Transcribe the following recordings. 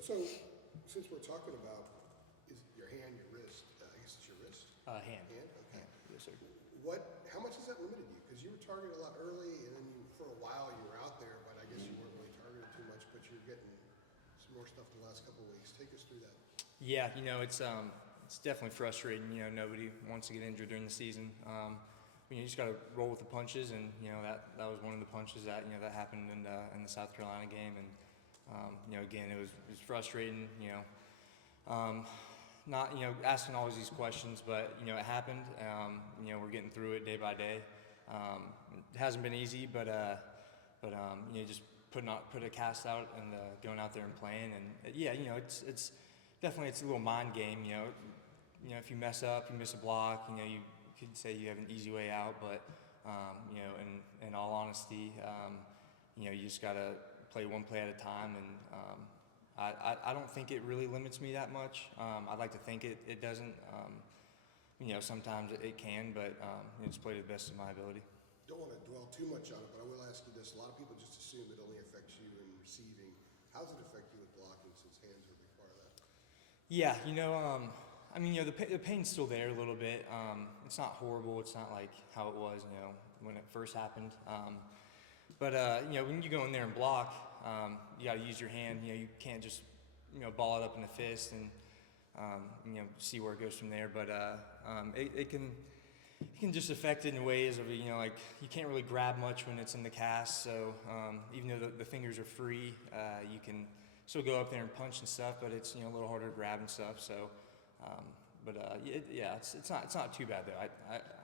So since we're talking about is your hand, your wrist, I guess it's your wrist? Hand. Hand? Okay. Hand. Yes, sir. How much has that limited you? Because you were targeted a lot early, and then for a while you were out there, but I guess you weren't really targeted too much, but you're getting some more stuff in the last couple of weeks. Take us through that. Yeah, it's definitely frustrating. Nobody wants to get injured during the season. You just got to roll with the punches, and that was one of the punches that that happened in the South Carolina game, and again it was frustrating. Not asking always these questions, but it happened. We're getting through it day by day. It hasn't been easy, but just put a cast out and going out there and playing, and it's definitely it's a little mind game. If you mess up, you miss a block, you could say you have an easy way out, but in all honesty, you just gotta play one play at a time, and I don't think it really limits me that much. I'd like to think it doesn't. Sometimes it can, but just play to the best of my ability. Don't want to dwell too much on it, but I will ask you this. A lot of people just assume it only affects you in receiving. How does it affect you with blocking, since hands are a big part of that? Yeah, the pain's still there a little bit. It's not horrible. It's not like how it was, when it first happened. But when you go in there and block, you got to use your hand. You can't just ball it up in a fist and see where it goes from there. But it can just affect it in ways of like you can't really grab much when it's in the cast. So even though the fingers are free, you can still go up there and punch and stuff. But it's a little harder to grab and stuff. So. It's not too bad though.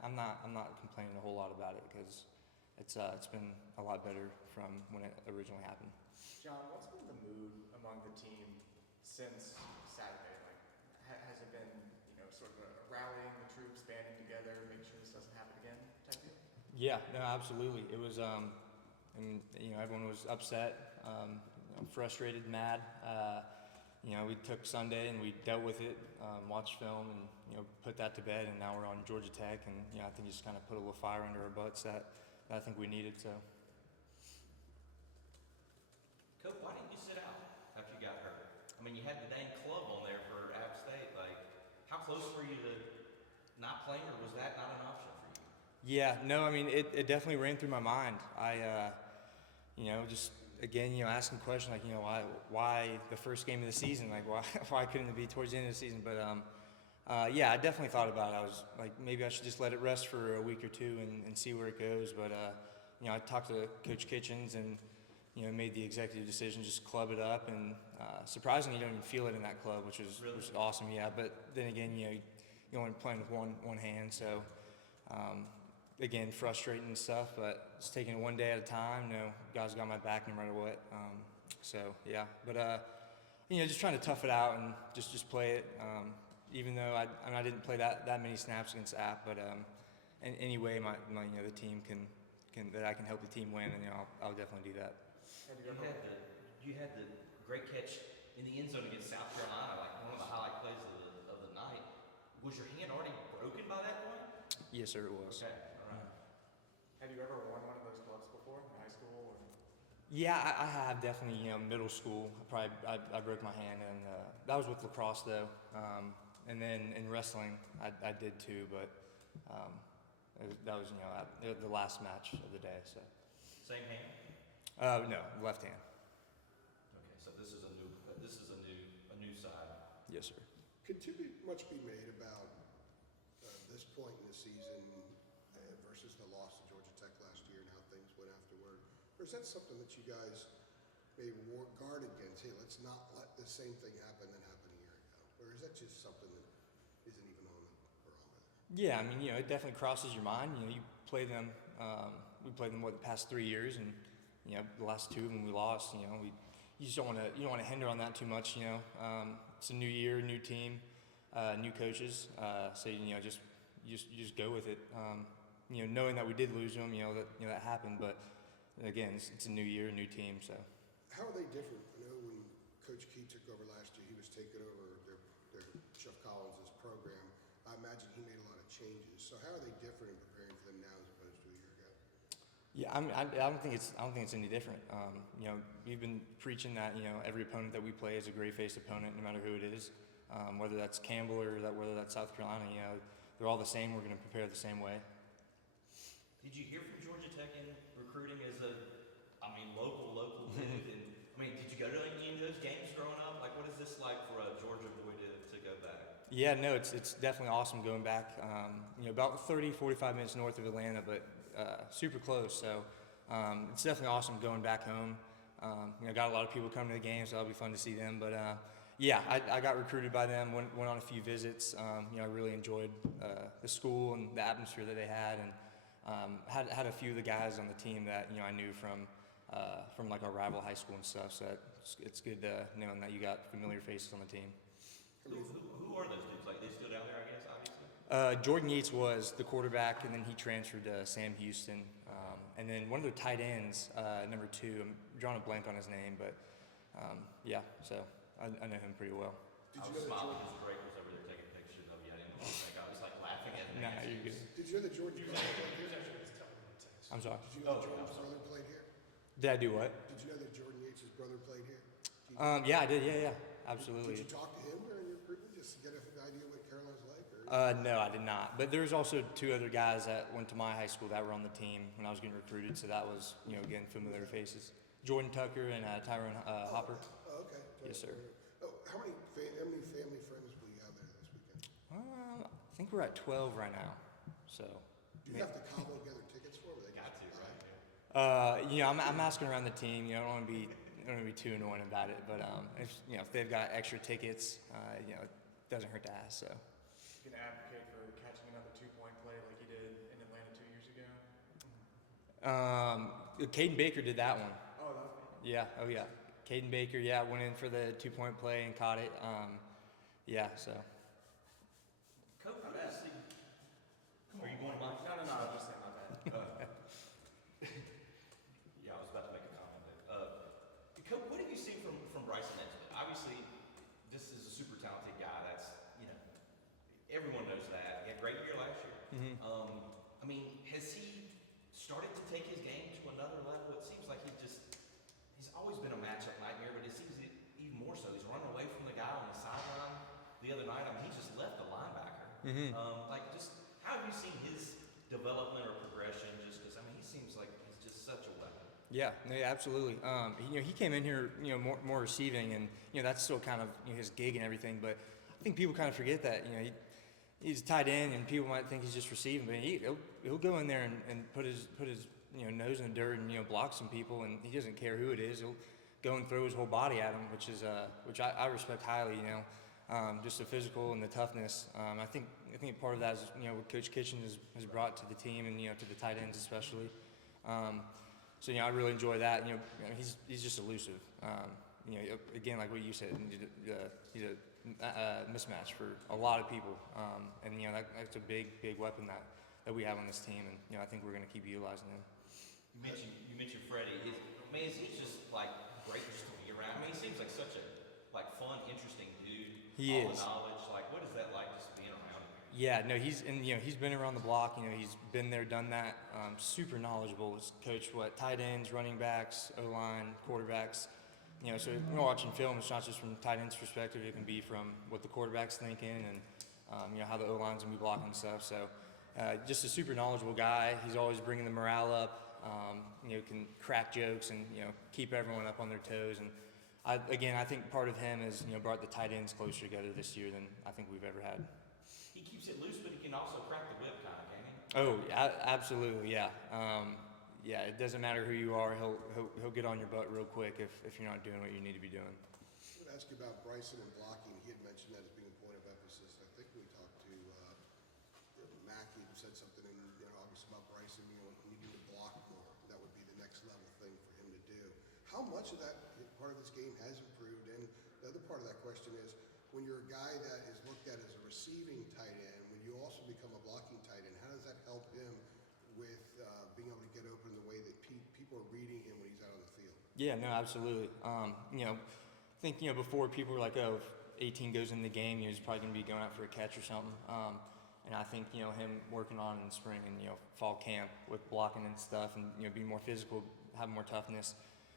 I'm not complaining a whole lot about it because it's been a lot better from when it originally happened. John, what's been the mood among the team since Saturday? Like, has it been sort of a rallying the troops, banding together, making sure this doesn't happen again type deal? Yeah, no, absolutely. It was everyone was upset, frustrated, mad. We took Sunday and we dealt with it, watched film, and put that to bed. And now we're on Georgia Tech, and I think just kind of put a little fire under our butts that I think we needed. So, Coach, why didn't you sit out after you got hurt? I mean, you had the dang club on there for App State. Like, how close were you to not playing, or was that not an option for you? Yeah, no, it definitely ran through my mind. I, just again, asking questions like, why the first game of the season? Like, why couldn't it be towards the end of the season? But I definitely thought about it. I was like, maybe I should just let it rest for a week or two and see where it goes. But I talked to Coach Kitchens and made the executive decision just club it up. And surprisingly, you don't even feel it in that club, which was awesome. Yeah, but then again, you only playing with one hand, so. Again, frustrating and stuff, but it's taking it one day at a time. Guys got my back no matter what. Just trying to tough it out and just play it. Even though I didn't play that many snaps against App, but anyway, the team can that I can help the team win, and I'll definitely do that. You had the great catch in the end zone against South Carolina, like one of the highlight plays of the night. Was your hand already broken by that point? Yes, sir, it was. Okay, all right. Have you ever worn one of those gloves before in high school? Or? Yeah, I have definitely. Middle school, I broke my hand, and that was with lacrosse though. And then in wrestling, I did too, but that was the last match of the day. So. Same hand? No, left hand. Okay, so this is a new side. Yes, sir. Could too much be made about this point in the season versus the loss to Georgia Tech last year and how things went afterward? Or is that something that you guys maybe guard against? Hey, let's not let the same thing happen that happened a year ago. Or is that just something that isn't even on the barometer? Yeah, it definitely crosses your mind. You play them. We played them the past 3 years, and the last two when we lost. You just don't want to hinder on that too much. It's a new year, new team, new coaches. So you just go with it. Knowing that we did lose them, that happened. But again, it's a new year, new team. So how are they different? I know when Coach Key took over last year, he was taking over their Chef Collins' program. I imagine he made a lot of changes. So how are they different in preparing for them now as opposed to a year ago? Yeah, I don't think it's any different. We've been preaching that every opponent that we play is a gray-faced opponent, no matter who it is, whether that's Campbell or whether that's South Carolina. They're all the same. We're going to prepare the same way. Did you hear from Georgia Tech in recruiting as a, local dude? And did you go to any of those games growing up? Like, what is this like for a Georgia boy to go back? Yeah, no, it's definitely awesome going back. About 30, 45 minutes north of Atlanta, but super close. So it's definitely awesome going back home. Got a lot of people coming to the games, so that'll be fun to see them. But yeah, I got recruited by them. Went on a few visits. I really enjoyed the school and the atmosphere that they had, and had a few of the guys on the team that I knew from like our rival high school and stuff. So it's good knowing that you got familiar faces on the team. Who are those dudes? Like, they still down there, I guess, obviously? Jordan Yates was the quarterback, and then he transferred to Sam Houston. And then one of their tight ends, number 2, I'm drawing a blank on his name, but yeah, so I know him pretty well. I was smiling as Drake was over there taking pictures of you. I didn't want to think. I was like laughing at him. Nah, you're good. Did you know that Jordan's brother played here? I'm sorry. Did you know that Jordan's brother played here? Did I do what? Did you know that Jordan Yates' brother played here? Yeah, I did. Yeah, absolutely. Did you talk to him during your recruitment just to get an idea what Carolina's like? No, I did not. But there was also 2 other guys that went to my high school that were on the team when I was getting recruited. So that was, again, familiar faces. Jordan Tucker and Tyrone Hopper. Oh, okay. Yes, sir. Oh, how many family friends will you have there this weekend? I think we're at 12 right now. So. Do you have to cobble together tickets for them? Got to, right? I'm asking around the team. I don't want to be too annoying about it. But if they've got extra tickets, it doesn't hurt to ask. So. You can advocate for catching another 2-point play like you did in Atlanta 2 years ago? Caden Baker did that one. Oh, that was me. Yeah. Oh, yeah. Caden Baker, went in for the 2-point play and caught it. So. Coach, obviously. Are you going to Mike? No, I was just saying my bad. Yeah, I was about to make a comment there. Coach, what have you seen from Bryson Nesbitt? Obviously, this is a super talented guy. That's, everyone knows that. He had a great year last year. Mm-hmm. Has he started to take his game to another level? It seems like he's always been a matchup nightmare, but it seems even more so. He's running away from the guy on the sideline the other night. He just left the linebacker. Mm-hmm. How have you seen his development or progression? Just because, he seems like he's just such a weapon. Yeah, absolutely. He came in here, more receiving, and that's still kind of his gig and everything. But I think people kind of forget that he's tight end, and people might think he's just receiving, but he'll go in there and put his nose in the dirt and block some people, and he doesn't care who it is. He'll go and throw his whole body at him, which I respect highly. Just the physical and the toughness. I think part of that is what Coach Kitchen has brought to the team and to the tight ends especially. So I really enjoy that. He's just elusive. Again, like what you said, he's a mismatch for a lot of people, and that's a big weapon that we have on this team, and I think we're going to keep utilizing him. You mentioned Freddie. Is he just like great just to be around? He seems like such a fun, interesting dude. He all is. The knowledge. What is that like just being around him? Yeah, no, he's been around the block. He's been there, done that. Super knowledgeable. He's coached tight ends, running backs, O-line, quarterbacks. So when we're watching film, it's not just from tight end's perspective. It can be from what the quarterback's thinking and how the O-line's gonna be blocking and stuff. So just a super knowledgeable guy. He's always bringing the morale up. Can crack jokes and keep everyone up on their toes. And I think part of him has brought the tight ends closer together this year than I think we've ever had. He keeps it loose, but he can also crack the whip, kind of, can he? Oh, absolutely, yeah. It doesn't matter who you are. He'll get on your butt real quick if you're not doing what you need to be doing. I would ask you about Bryson and blocking. He had mentioned that as being a point of emphasis. I think we talked to Mackey who said something obviously about Bryson needing to block more. That would be the next level thing for him to do. How much of that part of this game has improved? And the other part of that question is, when you're a guy that is looked at as a receiving tight end, when you also become a blocking tight end, how does that help him with being able to get open the way that people are reading him when he's out on the field? Yeah, no, absolutely. I think before people were like, oh, if 18 goes in the game, he's probably going to be going out for a catch or something. And I think, you know, him working on in the spring and, you know, fall camp with blocking and stuff and, you know, being more physical, having more toughness,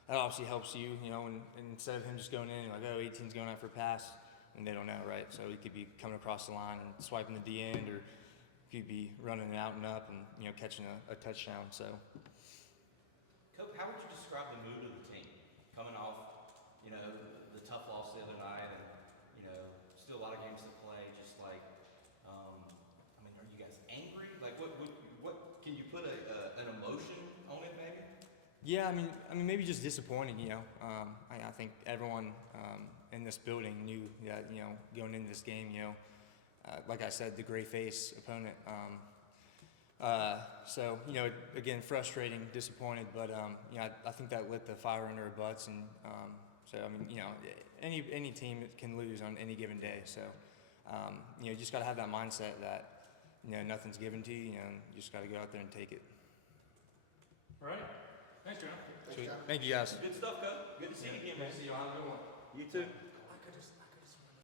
that obviously helps you, you know, and instead of him just going in like, oh, 18's going out for a pass, and they don't know, right? So he could be coming across the line and swiping the D end, or he could be running it out and up and, you know, catching a touchdown. So, Coach, how would you describe the mood of the team coming off, you know, the tough loss the other night, and, you know, still a lot of games to play? Just like, I mean, are you guys angry? Like, what can you put an emotion on it, maybe? yeah, I mean, maybe just disappointed. You know, I think everyone in this building knew that, you know, going into this game, you know, like I said, the gray face opponent. So, you know, again, frustrating, disappointed, but you know, I think that lit the fire under our butts, and so I mean, you know, any team can lose on any given day. So, you know, you just got to have that mindset that, you know, nothing's given to you, and you just got to go out there and take it. All right. Thanks, John. Sweet. Thank you, guys. Good stuff, Coach. Good to see you again, man. See you on. Good one. You too.